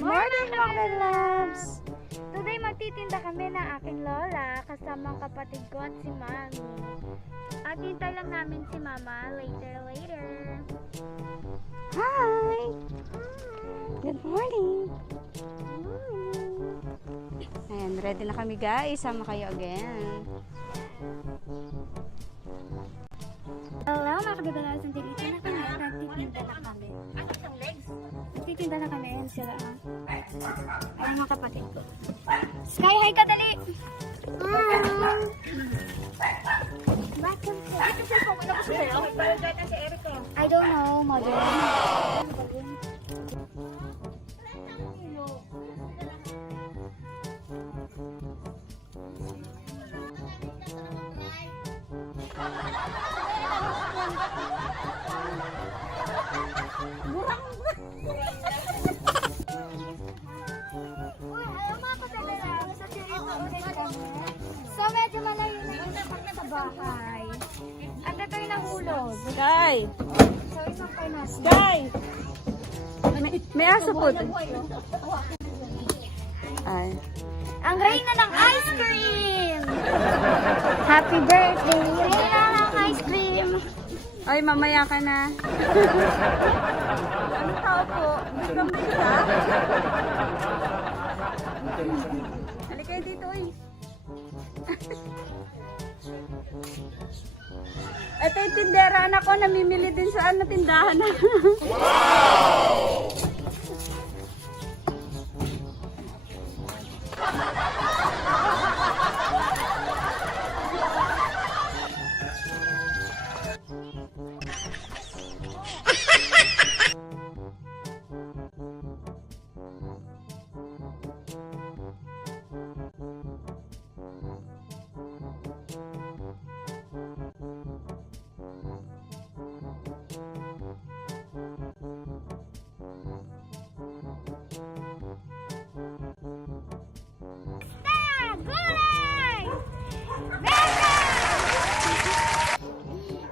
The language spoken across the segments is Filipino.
Good morning mga loves! Today magtitinda kami ng aking lola kasama ang kapatid ko at si mami. At hintay lang namin si mama later. Hi! Good morning! Ayan, ready na kami guys. Sama kayo again. Hello mga kabibalas, nandito na kami. Nagtitinda na kami. Nagtitinda na kami. Ayan sila. Ayan mga kapatid ko. Sky, hi ka dali! I don't know, mother. So medyo malayo na yung sa bahay. At ito yung nahulog. Sky! So isang pinas. Sky! May aso po. Ay. Ang reyna ng ice cream! Happy birthday! Reyna ng ice cream! Ay, mamaya ka na. Ano tao po? Gambit ka? Halika dito, oy. Ito yung tindera na ko, namimili din sa tindahan na.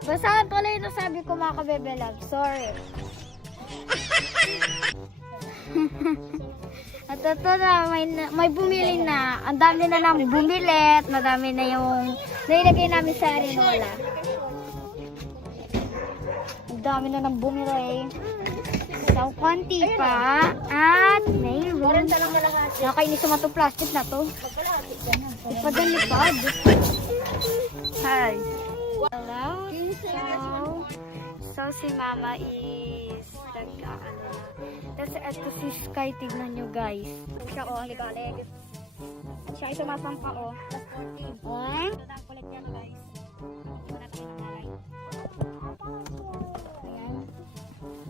Basahan tuloy ito sabi ko mga kabebe love. Sorry. At ito na, may bumili na. Ang dami na lang bumili at madami na yung nailagay namin sa arinola. Ang dami na nang bumili. So, konti pa. At mayroon. Nakainis naman itong plastic na to. Lipad. Hi. Hello. So si mama is nag-ano. Tapos ito si Sky, tignan nyo guys. Siya o, ang ligalig. Siya ay sumasampa o. Plus 14. Ito na ang kulit niya guys. Ito na tayo ng malay. Ayan.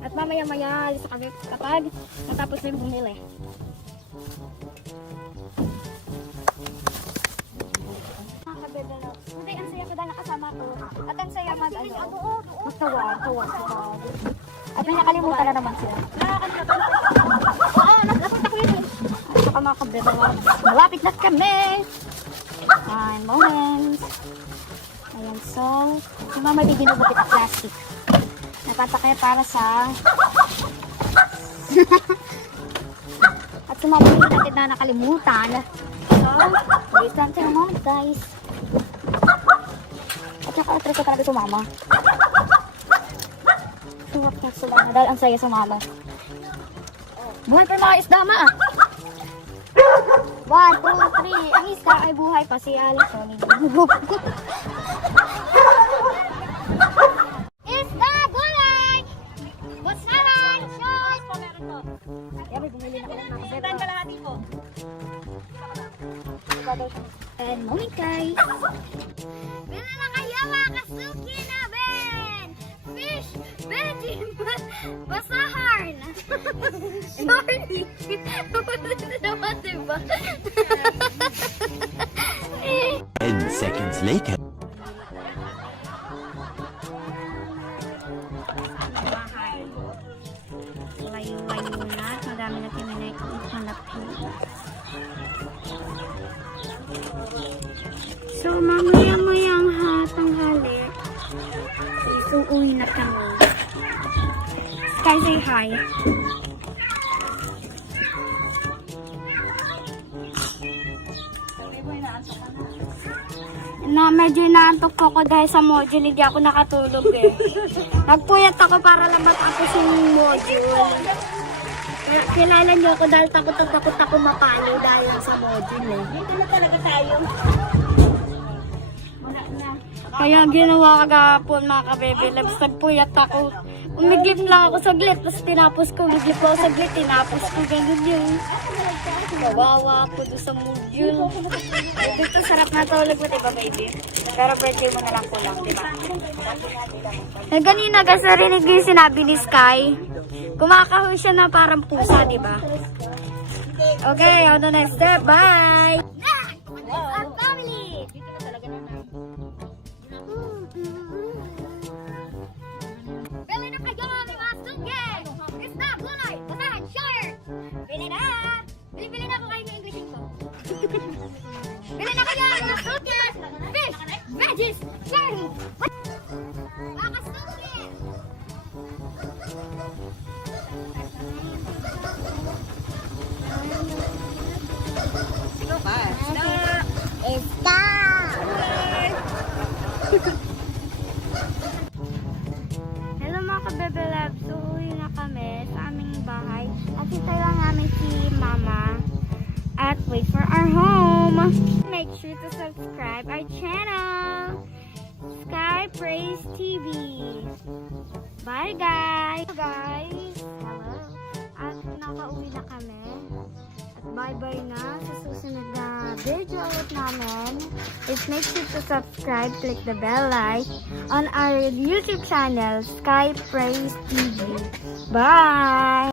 At mamaya-maya alis kami kapag natapos na yung bumili. Hindi, ang saya ko dahil nakasama ko. At ang saya magtawa. At nakalimutan na naman sila. Napunta ko yun. At saka mga kabeba. Malapit na kami. One moment. Ayan, so si mama may ginugupit ang plastic. Napatakay para sa at si mama hindi natin na nakalimutan. So, wait lang tayo moment guys. At naka-atras ka talaga sumama. Suwak na sila na dahil ang saya sumama. Buhay pa yung mga isda ma ah. 1, 2, 3. Ang isda ay buhay pa si Alice. Isda! Gulay! Busahan! Shoot! Yan, may bumili na ko ng mga Saan ka lahat po? and moment guys. Bila na kayo mga kasuki namin! Fish! Veggie! Basahan! Sorry! Naman diba? 10 seconds later. Layo-layo na. Madami na pinanay-hanapin. So, mamaya-mayang tanghali. So, uwi na kami. Sky, say hi. Na medyo naantok po ako dahil sa module, hindi ako nakatulog eh. Nagpuyat ako para lang matapos yung module. Kaya kilala niyo ako dahil takot ako mapalo dahil sa module eh. Dito na talaga tayo. Kaya ginawa kagapon mga kabebe loves, nagpuyat ako. Umiglip lang ako saglit, tapos tinapos ko, umiglip ako saglit, tinapos ko, ganun yun. Kawawa po doon sa module. Ay, dito sarap na tulog mo, diba baby? Pero birthday mo na lang kulang, diba? Na ganina kasi narinig ko yung sinabi ni Sky. Kumakahoy siya na parang pusa, diba? Okay, on the next step, bye! Our family! Dito na talaga naman. Bili na kayo mga sunggen! Isda, gulay, basahan, share! Bili na! Bili na ako kayo ng English ko. Bili na kayo mga sunggen! Fish, veggies, share! Mga sunggen! Isda! Hello mga kabebe loves, uuwi na kami sa aming bahay at ito lang namin si Mama at wait for our home. Make sure to subscribe our channel, Sky Praise TV. Bye guys! Hello! At nakauwi na kami. At bye-bye na sa susunod na video ulit namin. Please make sure to subscribe, click the bell like on our YouTube channel, Sky Praise TV. Bye!